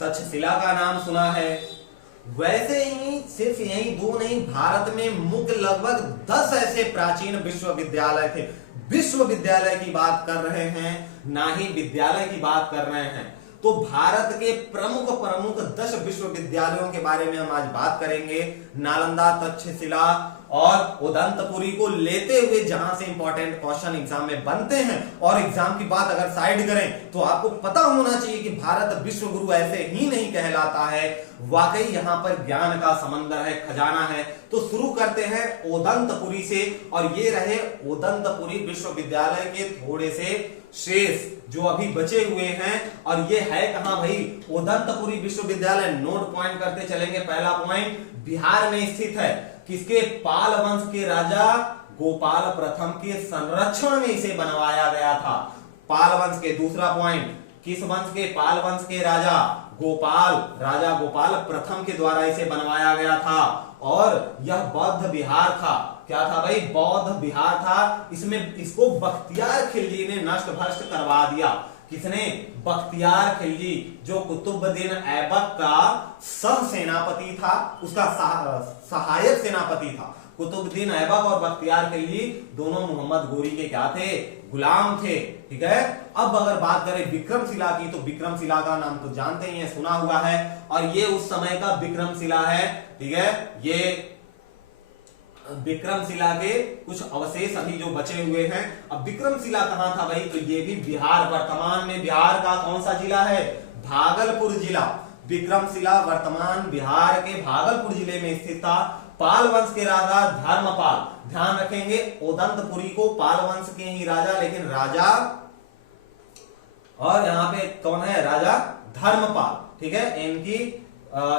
तक्षशिला का नाम सुना है। वैसे ही सिर्फ यही दो नहीं, भारत में मुख्य लगभग 10 ऐसे प्राचीन विश्वविद्यालय थे। विश्वविद्यालय की बात कर रहे हैं, ना ही विद्यालय की बात कर रहे हैं। तो भारत के प्रमुख 10 विश्वविद्यालयों के बारे में हम आज बात करेंगे। नालंदा, तक्षशिला और उदंतपुरी को लेते हुए, जहां से इंपॉर्टेंट क्वेश्चन एग्जाम में बनते हैं। और एग्जाम की बात अगर साइड करें तो आपको पता होना चाहिए कि भारत विश्व गुरु ऐसे ही नहीं कहलाता है, वाकई यहां पर ज्ञान का समंदर है, खजाना है। तो शुरू करते हैं उदंतपुरी से, और ये रहे उदंतपुरी विश्वविद्यालय के थोड़े से शेष जो अभी बचे हुए हैं। और ये है कहां भाई? उदंतपुरी विश्वविद्यालय। नोट पॉइंट करते चलेंगे। पहला पॉइंट, बिहार में स्थित है। किसके? पाल वंश के राजा गोपाल प्रथम के संरक्षण में इसे बनवाया गया था। पाल वंश के। दूसरा पॉइंट, किस वंश के? पाल वंश के राजा गोपाल प्रथम के द्वारा इसे बनवाया गया था। और यह बौद्ध विहार था। क्या था भाई? बौद्ध विहार था। इसको बख्तियार खिलजी ने नष्ट भ्रष्ट करवा दिया। किसने? बख्तियार खिलजी, जो कुतुबुद्दीन ऐबक का सह सेनापति था, उसका सहायक सेनापति था। कुतुबुद्दीन ऐबक और बख्तियार खिलजी दोनों मोहम्मद गोरी के क्या थे? गुलाम थे। ठीक है। अब अगर बात करें विक्रमशिला की, तो विक्रमशिला का नाम तो जानते ही हैं, सुना हुआ है। और ये उस समय का विक्रमशिला है। ठीक है। ये विक्रमशिला के कुछ अवशेष अभी जो बचे हुए हैं। अब विक्रमशिला कहां था भाई? तो ये भी बिहार, वर्तमान में बिहार का कौन सा जिला है? भागलपुर जिला। विक्रमशिला वर्तमान बिहार के भागलपुर जिले में स्थित था। पाल वंश के राजा धर्मपाल, ध्यान रखेंगे उदंतपुरी को पाल वंश के ही राजा, लेकिन राजा, और यहां पे कौन है? राजा धर्मपाल। ठीक है।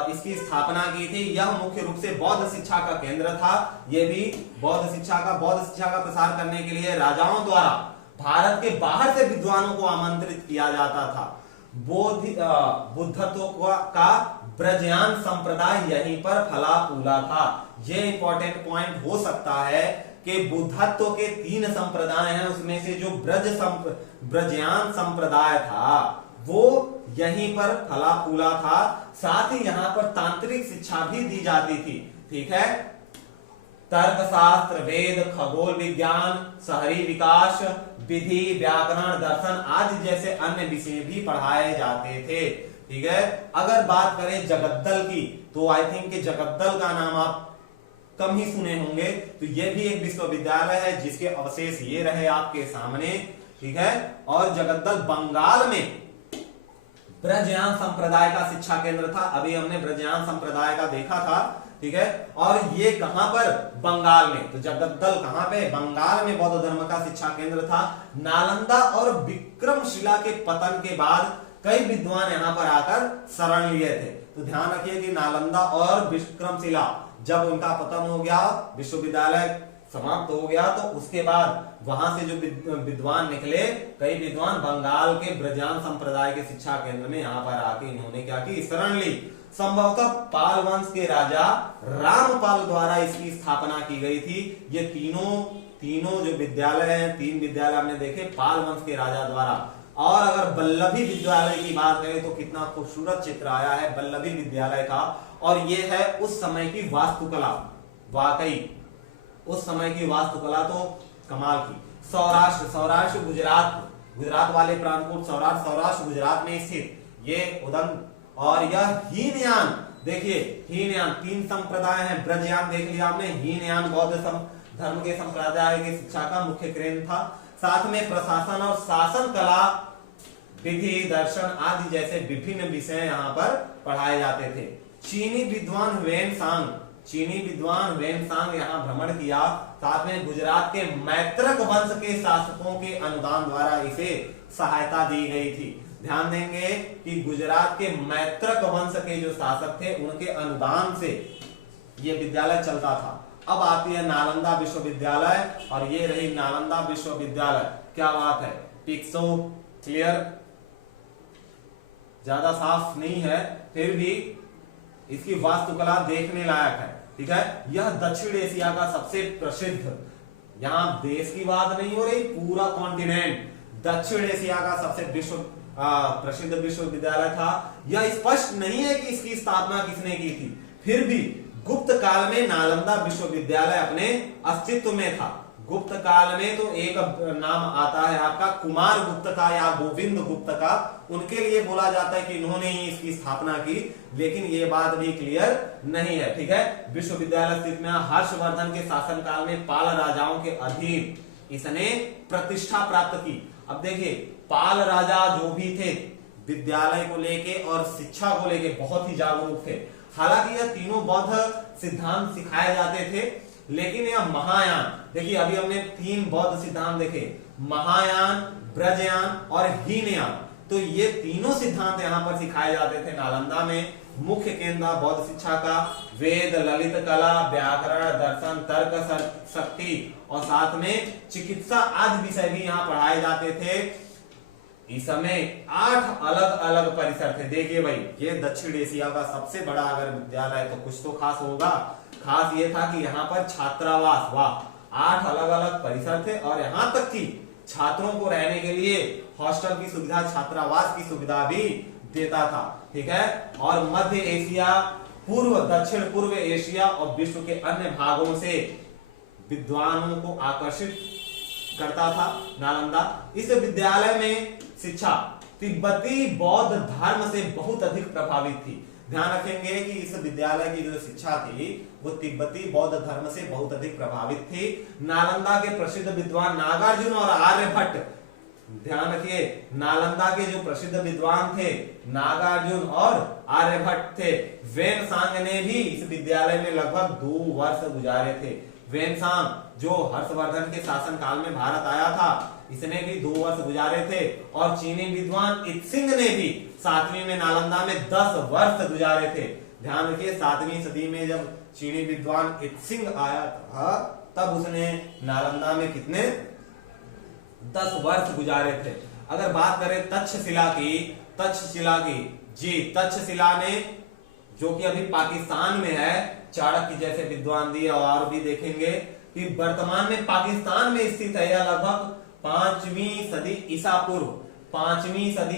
इसकी स्थापना की थी। यह मुख्य रूप से बौद्ध शिक्षा का केंद्र था। यह भी बौद्ध शिक्षा का प्रसार करने के लिए राजाओं द्वारा भारत के बाहर से विद्वानों को आमंत्रित किया जाता था। बुद्धत्व का ब्रजयान संप्रदाय यहीं पर फला फूला था। यह इंपॉर्टेंट पॉइंट हो सकता है कि बुद्धत्व के 3 संप्रदाय हैं, उसमें से जो ब्रजयान संप्रदाय था वो यहीं पर फला फूला था। साथ ही यहां पर तांत्रिक शिक्षा भी दी जाती थी। ठीक है। तर्कशास्त्र, वेद, खगोल विज्ञान, शहरी विकास, विधि, व्याकरण, दर्शन आदि जैसे अन्य विषय भी पढ़ाए जाते थे। ठीक है। अगर बात करें जगद्दल की, तो आई थिंक कि जगद्दल का नाम आप कम ही सुने होंगे। तो यह भी एक विश्वविद्यालय है जिसके अवशेष ये रहे आपके सामने। ठीक है। और जगद्दल बंगाल में ब्रजयान संप्रदाय का शिक्षा केंद्र था। अभी हमने ब्रजयान संप्रदाय का देखा था। ठीक है। और ये कहां पर? बंगाल में। तो जगद्दल कहां पे? बंगाल में बौद्ध धर्म का शिक्षा केंद्र था। नालंदा और विक्रमशिला के पतन के बाद कई विद्वान यहां पर आकर शरण लिए थे। तो ध्यान रखिए कि नालंदा और विक्रमशिला, जब उनका पतन हो गया, विश्वविद्यालय समाप्त हो गया, तो उसके बाद वहां से जो विद्वान निकले, कई विद्वान बंगाल के ब्रजयान संप्रदाय के शिक्षा केंद्र में यहाँ पर आके इन्होंने क्या की? शरण ली। संभवतः पाल वंश के राजा रामपाल द्वारा इसकी स्थापना की गई थी। ये तीनों जो विद्यालय हैं, 3 विद्यालय हमने देखे पाल वंश के राजा द्वारा। और अगर वल्लभी विद्यालय की बात करें तो कितना खूबसूरत चित्र आया है वल्लभी विद्यालय का। और ये है उस समय की वास्तुकला। वाकई उस समय की वास्तुकला तो कमाल की। सौराष्ट्र गुजरात वाले प्रांत, सौराष्ट्र गुजरात में स्थित ये उदंत। और यह हीनयान, देखिए हीनयान 3 संप्रदाय हैं। ब्रजयान देख लिया आपने, हीनयान बौद्ध धर्म के संप्रदाय की शिक्षा का मुख्य केंद्र था। साथ में प्रशासन और शासन कला, विधि, दर्शन आदि जैसे विभिन्न विषय यहाँ पर पढ़ाए जाते थे। चीनी विद्वान ह्वेन सांग यहाँ भ्रमण किया। साथ में गुजरात के मैत्रक वंश के शासकों के अनुदान द्वारा इसे सहायता दी गई थी। ध्यान देंगे कि गुजरात के मैत्रक वंश के जो शासक थे, उनके अनुदान से यह विद्यालय चलता था। अब आती है नालंदा विश्वविद्यालय, और ये रही नालंदा विश्वविद्यालय। क्या बात है? पिक्सो क्लियर, ज्यादा साफ नहीं है, फिर भी इसकी वास्तुकला देखने लायक है। ठीक है। यह दक्षिण एशिया का सबसे प्रसिद्ध, यहां देश की बात नहीं हो रही, पूरा कॉन्टिनेंट, दक्षिण एशिया का सबसे प्रसिद्ध विश्वविद्यालय था। यह स्पष्ट नहीं है कि इसकी स्थापना किसने की थी, फिर भी गुप्त काल में नालंदा विश्वविद्यालय अपने अस्तित्व में था। गुप्त काल में तो एक नाम आता है आपका कुमार गुप्त का या गोविंद गुप्त का, उनके लिए बोला जाता है कि इन्होंने ही इसकी स्थापना की, लेकिन ये बात भी क्लियर नहीं है। ठीक है, विश्वविद्यालय स्थित में हर्षवर्धन के शासनकाल में पाल राजाओं के अधीन इसने प्रतिष्ठा प्राप्त की। अब देखिए, पाल राजा जो भी थे विद्यालय को लेके और शिक्षा को लेके बहुत ही जागरूक थे। हालांकि यह तीनों बौद्ध सिद्धांत सिखाए जाते थे, लेकिन यह महायान, देखिए अभी हमने 3 बौद्ध सिद्धांत देखे, महायान, ब्रजयान और हीनयान, तो ये तीनों सिद्धांत यहाँ पर सिखाए जाते थे नालंदा में। मुख्य केंद्र बौद्ध शिक्षा का वेद, ललित कला, व्याकरण, दर्शन, तर्क शक्ति और साथ में चिकित्सा आदि विषय भी यहाँ पढ़ाए जाते थे। इस समय 8 अलग अलग परिसर थे। देखिए भाई, ये दक्षिण एशिया का सबसे बड़ा अगर विद्यालय तो कुछ तो खास होगा। खास ये था कि यहाँ पर छात्रावास, वाह, 8 अलग अलग परिसर थे और यहाँ तक कि छात्रों को रहने के लिए हॉस्टल की सुविधा, छात्रावास की सुविधा भी देता था। ठीक है, और मध्य एशिया, पूर्व, दक्षिण पूर्व एशिया और विश्व के अन्य भागों से विद्वानों को आकर्षित करता था नालंदा। इस विद्यालय में शिक्षा तिब्बती बौद्ध धर्म से बहुत अधिक प्रभावित थी। ध्यान रखेंगे कि इस विद्यालय की जो शिक्षा थी वो तिब्बती बौद्ध धर्म से बहुत अधिक प्रभावित थी। नालंदा के प्रसिद्ध विद्वान नागार्जुन और आर्यभट्ट, ध्यान रखिए, नालंदा के जो प्रसिद्ध विद्वान थे नागार्जुन और आर्यभट्ट थे। वेनसांग ने भी इस विद्यालय में लगभग 2 वर्ष गुजारे थे। वेनसांग जो हर्षवर्धन के शासनकाल में भारत आया था, इसने भी 2 वर्ष गुजारे थे। और चीनी विद्वान इत्सिंग ने भी 7वीं में नालंदा में 10 वर्ष गुजारे थे। ध्यान रखिए, 7वीं सदी में जब चीनी विद्वान इत्सिंग आया था तब उसने नालंदा में कितने 10 वर्ष गुजारे थे। अगर बात करें तक्षशिला की, तक्षशिला ने, जो कि अभी पाकिस्तान में है, चाणक्य जैसे विद्वान दिए और भी देखेंगे कि वर्तमान में पाकिस्तान में स्थित है। यह लगभग 5वीं सदी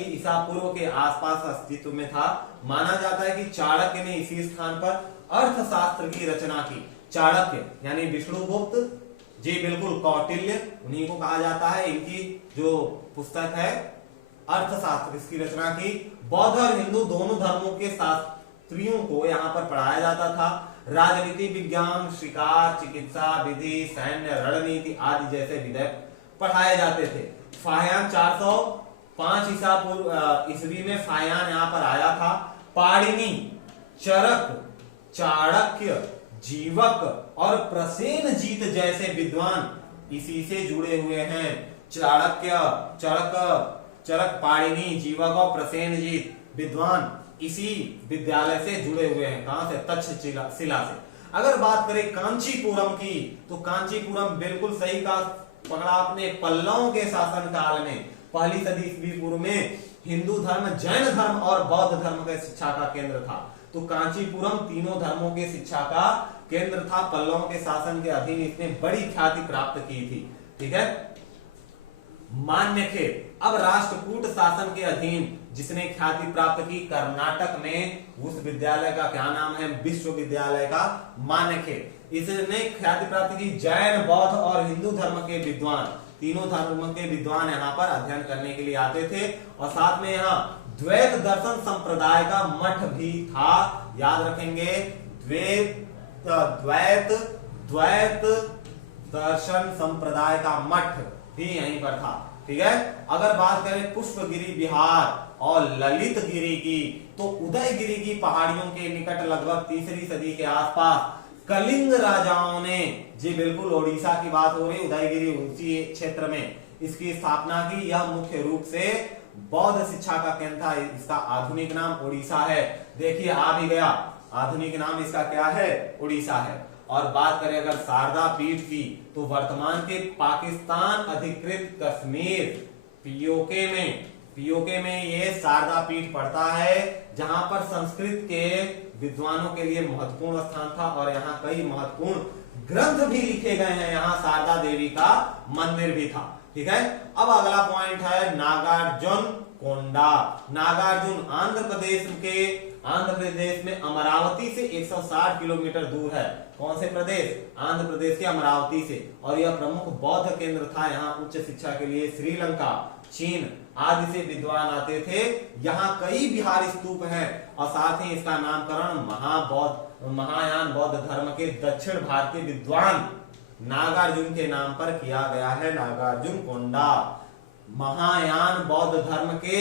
ईसा पूर्व के आसपास अस्तित्व में था। माना जाता है कि चाणक्य ने इसी स्थान पर अर्थशास्त्र की रचना की। चाणक्य यानी विष्णुगुप्त जी, बिल्कुल, कौटिल्य उन्हीं को कहा जाता है। इनकी जो पुस्तक है अर्थशास्त्र, इसकी रचना की। बौद्ध और हिंदू दोनों धर्मों के शास्त्रियों को यहाँ पर पढ़ाया जाता था। राजनीति विज्ञान, शिकार, चिकित्सा विधि, सैन्य रणनीति आदि जैसे विषय पढ़ाए जाते थे। फाहियान 405 ईस्वी में फाहियान यहाँ पर आया था। पाणिनि, चरक, चाणक्य, जीवक और प्रसेनजीत जैसे विद्वान इसी से जुड़े हुए हैं। चरक, पाणिनि, जीवक और प्रसेनजीत विद्वान इसी विद्यालय से जुड़े हुए हैं। कहां से? तक्षशिला से। अगर बात करें कांचीपुरम की, तो कांचीपुरम बिल्कुल सही का पकड़ा आपने, पल्लवों के शासनकाल में 1ली सदी ईस्वी पूर्व में हिंदू धर्म, जैन धर्म और बौद्ध धर्म के शिक्षा का केंद्र था। तो कांचीपुरम तीनों धर्मों के शिक्षा का केंद्र था। पल्लवों के शासन के अधीन इसने बड़ी ख्याति प्राप्त की थी। ठीक है, मान्यखेड़, अब राष्ट्रकूट शासन के अधीन जिसने ख्याति प्राप्त की कर्नाटक में, उस विद्यालय का क्या नाम है? विश्वविद्यालय का मान्यखेड़। इसने ख्याति प्राप्त की। जैन, बौद्ध और हिंदू धर्म के विद्वान, तीनों धर्म के विद्वान यहाँ पर अध्ययन करने के लिए आते थे। और साथ में यहाँ द्वैत दर्शन संप्रदाय का मठ भी था। याद रखेंगे, द्वैत दर्शन संप्रदाय का मठ भी यहीं पर था। ठीक है, अगर बात करें पुष्पगिरी बिहार और ललित गिरी की, तो उदयगिरी की पहाड़ियों के निकट लगभग 3री सदी के आसपास कलिंग राजाओं ने, जी बिल्कुल ओडिशा की बात हो रही, उदयगिरी उसी क्षेत्र में इसकी स्थापना की। यह मुख्य रूप से बौद्ध शिक्षा का केंद्र था। इसका आधुनिक नाम ओडिशा है। देखिए आ भी गया, आधुनिक नाम इसका क्या है? ओडिशा है। और बात करें अगर शारदा पीठ की, तो वर्तमान के पाकिस्तान अधिकृत कश्मीर पीओके में ये शारदा पीठ पड़ता है, जहां पर संस्कृत के विद्वानों के लिए महत्वपूर्ण स्थान था और यहाँ कई महत्वपूर्ण ग्रंथ भी लिखे गए हैं। यहाँ शारदा देवी का मंदिर भी था। ठीक है, अब अगला पॉइंट है नागार्जुन कोंडा। नागार्जुन आंध्र प्रदेश में अमरावती से 160 किलोमीटर दूर है। कौन से प्रदेश? आंध्र प्रदेश के अमरावती से। और यह प्रमुख बौद्ध केंद्र था यहाँ उच्च शिक्षा के लिए। श्रीलंका, चीन आदि से विद्वान आते थे। यहाँ कई विहार स्तूप हैं और साथ ही इसका नामकरण महायान बौद्ध धर्म के दक्षिण भारतीय विद्वान नागार्जुन के नाम पर किया गया है। नागार्जुन कोंडा महायान बौद्ध धर्म के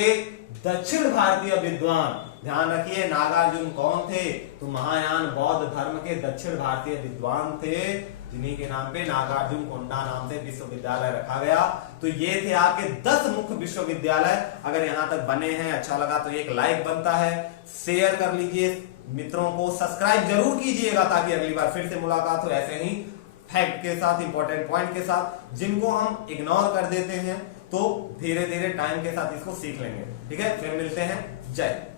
दक्षिण भारतीय विद्वान। ध्यान रखिए नागार्जुन कौन थे? तो महायान बौद्ध धर्म के दक्षिण भारतीय विद्वान थे, जिन्हीं के नाम पे नागार्जुन कोंडा नाम से विश्वविद्यालय रखा गया। तो ये थे आपके 10 मुख्य विश्वविद्यालय। अगर यहां तक बने हैं, अच्छा लगा तो एक लाइक बनता है, शेयर कर लीजिए मित्रों को, सब्सक्राइब जरूर कीजिएगा ताकि अगली बार फिर से मुलाकात हो ऐसे ही फैक्ट के साथ, इंपॉर्टेंट पॉइंट के साथ, जिनको हम इग्नोर कर देते हैं। तो धीरे धीरे टाइम के साथ इसको सीख लेंगे। ठीक है, फिर मिलते हैं। जय।